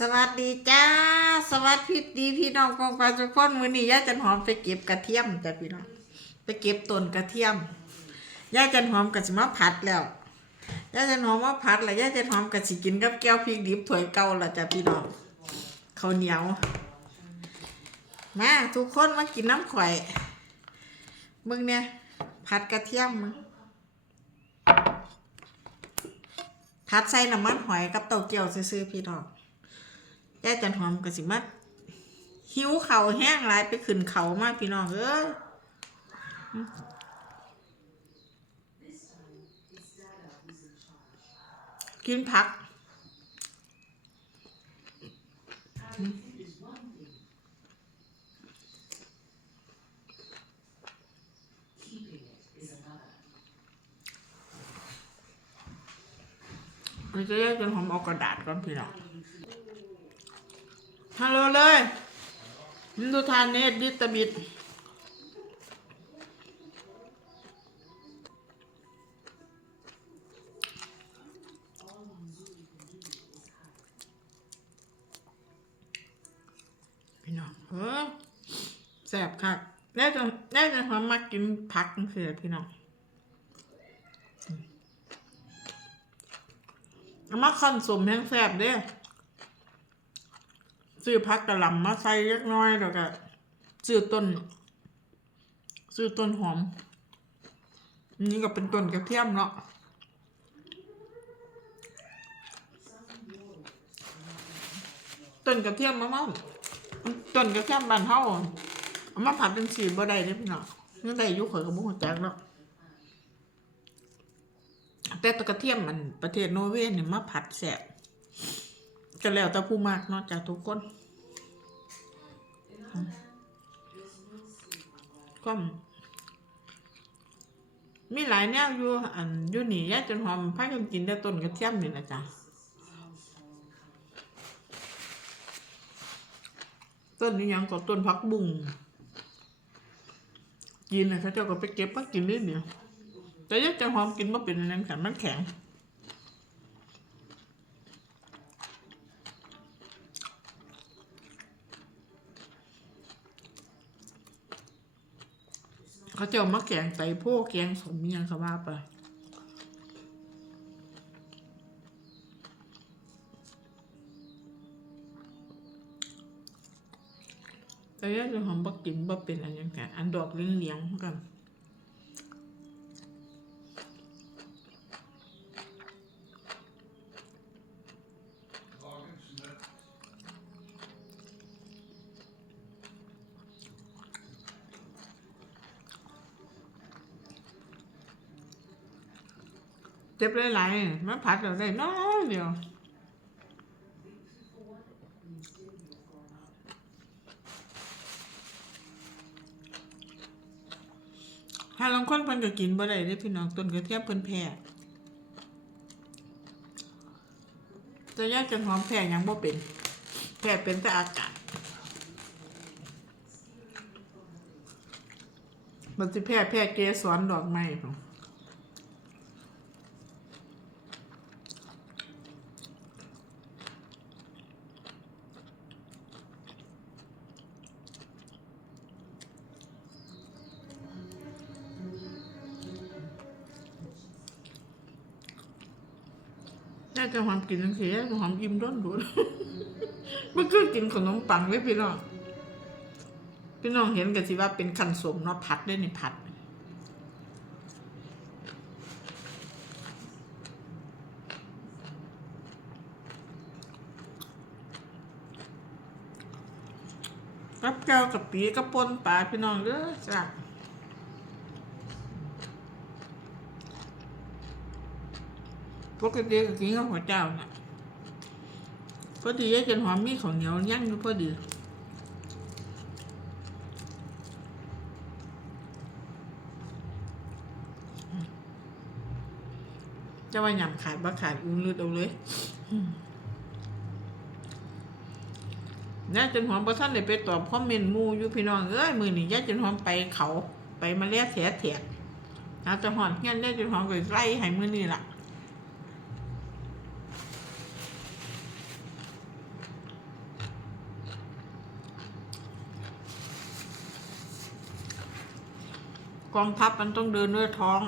สวัสดีจ้า สวัสดีพี่น้องกองปลาทุกคนมือนี้ย่าจันหอมไปเก็บกระเทียมจ้ะพี่น้องไปเก็บต้นกระเทียมย่าจันหอมก็สิมาผัดแล้วย่าจันหอมมาผัดแล้วย่าจันหอมก็สิกินกับแก้วพริกดิบถ้วยเก่าละจ้ะพี่น้องข้าวเหนียวมาทุกคนมากินน้ำข่อยมึงเนี่ยผัดกระเทียมมึงผัดใส่น้ำมันหอยกับเต้าเจี้ยวซื่อๆพี่น้อง ย่าจันหอมก็สิมาหิวเข่าแห้งหลายไปขึ้นเขามากพี่น้องเอ้ยกินผักเราจะแยกจนหอมเอากระดาษก่อนพี่น้อง ฮัลโหลเลยมินดูทานเนตดิตาบิดพี่น้องเออแสบค่ะแน่จะแน่จะหอมมากินผักจังเสียพี่น้องเอามาขั้นสมแห้งแสบเด้ ซื้อพักกระหล่ำมาใส่เล็กน้อยแล้วก็ซื้อต้น ซื้อต้นหอม นี่ก็เป็นต้นกระเทียมเนาะต้นกระเทียมมะม่วงต้นกระเทียมบ้านเฮาเอามาผัดเป็นสีบ่ได้เด้พี่น้องนี่ได้ยุข่อยกับบุ้งแจกเนาะแต่ตกระเทียมมันประเทศโนอร์เวย์เนี่ยมาผัดแสบ ก็แล้วแต่ผู้มากเนาะจากทุกคนก็มีหลายแนวอยู่อันอยู่นี่ยาจนหอมพากันกินแต่ต้นกระเทียมนี่นะจ๊ะต้นนี้ยังก็ต้นพักบุ้งกินนะเขาเจ้าก็ไปเก็บมากินนิดเดียวแต่ยาจนหอมกินมาเป็นอันนั้นค่ะมันแข็ง เขาจะเอามาแกงใส่พวกแกงสมเมียงเขาว่าไปแต่ยังจะหอมบักกินบ่เป็นอะไรอย่างเงี้ยอันดอกเลี้ยงๆกัน จ็บหลายๆมันผัดเราได้น้อยเดียวถ้าลองคนเพิ่นก็กินบ่ได้เด้พี่น้องต้นกระเทียมเพิ่นแพ้แต่ยากจังหอมแพ้ยังบ่เป็นแพ้เป็นแต่อากาศมันสิแพ้แพ้เกสรดอกไม้พุ่น น่าจะหอมกินจังซี่น่าจะหอมยิ้มด้นดูมันคือกินขนมปังเลยพี่น้องพี่น้องเห็นกันสิว่าเป็นขันสมเนาะผัดได้ในผัดกับแก้วกับปีกับปนปลาพี่น้องเด้อจ้ะ ปกติก็กินกับหัวเจ้าน่ะพอดียายจันหอมมีข้าวเหนียวย่างอยู่พอดีจะว่าหยำขาดบ่ขาดอุ้นลืดเอาเลยยาจันหอมประท่านได้ไปตอบคอมเมนต์มูอยู่พี่น้องเอ้ยมือนี่ยาจันหอมไปเขาไปมาเลียแถแถกเอาจะหอนเงี้ยยายจันหอมก็ไล่ให้มือนี่ล่ะ กองทัพมันต้องเดินด้วยท้อง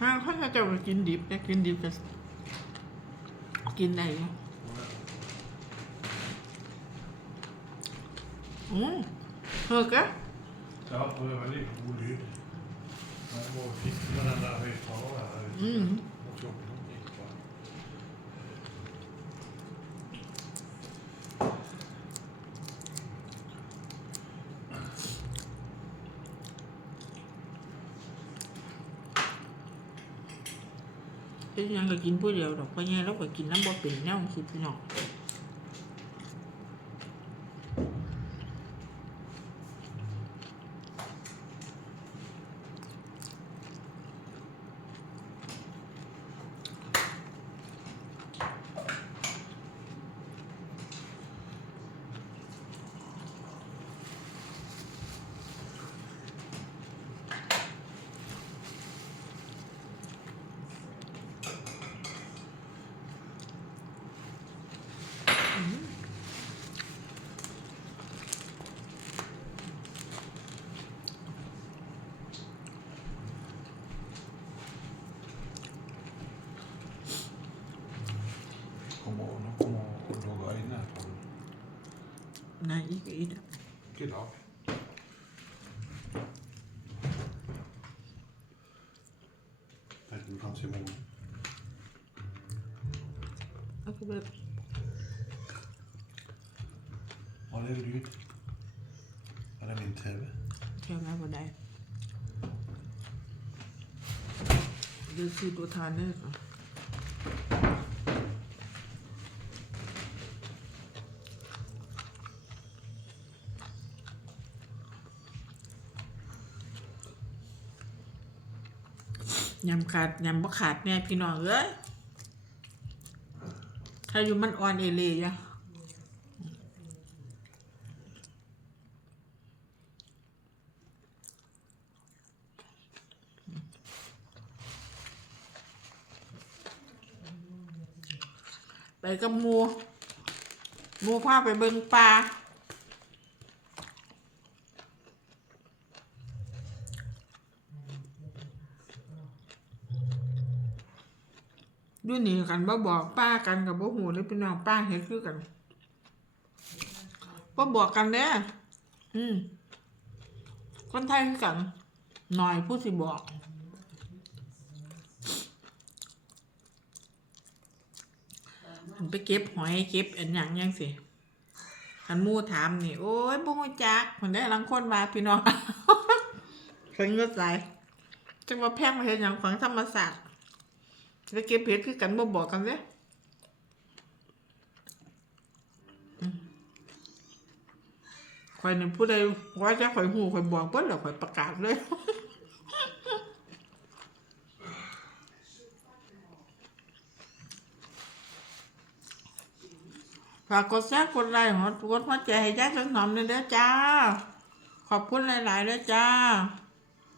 ห้างเขาจะจะไปกินดิบจะกินดิบจะกินไหนอยู่อืมเฮ้ยแก Ja, det var väldigt god lyd. Man går och fick med den där högtalaren här. Mm. เป็นยังก็กินผู้เดียวดอกเพราะงั้นเราก็กินน้ำบ่เป็นแน่วคือพี่น้อง นายอีกอีก Till dag. Tänkte vi kanske imorgon. เอาคือแบบ Var det lyd? Var det min TV? เที่ยวมาบ่ได้เดี๋ยวซื้อตัวทานเนี่ยก่อน ยำขาดยำบ่ขาดแน่พี่น้องเอ้ยถ้าอยู่มันอ่อนเอเลียไปกับมูมูพาไปเบิงปลา ดูนี่กันบ่บอกป้ากันกับบ่หูเลยพี่น้องป้าเห็นคือกันบ่บอกกันเด้ออืมคนไทยคือกันหน่อยผู้สิบอกมันไปเก็บหอยเก็บอันยังยังสิคันมู่ถามนี่ โอ้ยบุ้งจักมันได้ลังคนมาพี่น้องเพิ่งเงือกไหลจังว่าแพงมาเห็นอย่างฝังธรรมศาสตร์ ไปเก็บเพชรคือกันบ่บอกกันเลยข่อยนี่ผู้ใดว่าจะข่อยหูข่อยบอกเพิ่นแล้วข่อยประกาศเลยฝากกดแชร์กดไลค์กดหัวใจให้ยายจันหอมเลยเด้อจ้า ขอบคุณหลายๆเลยจ้า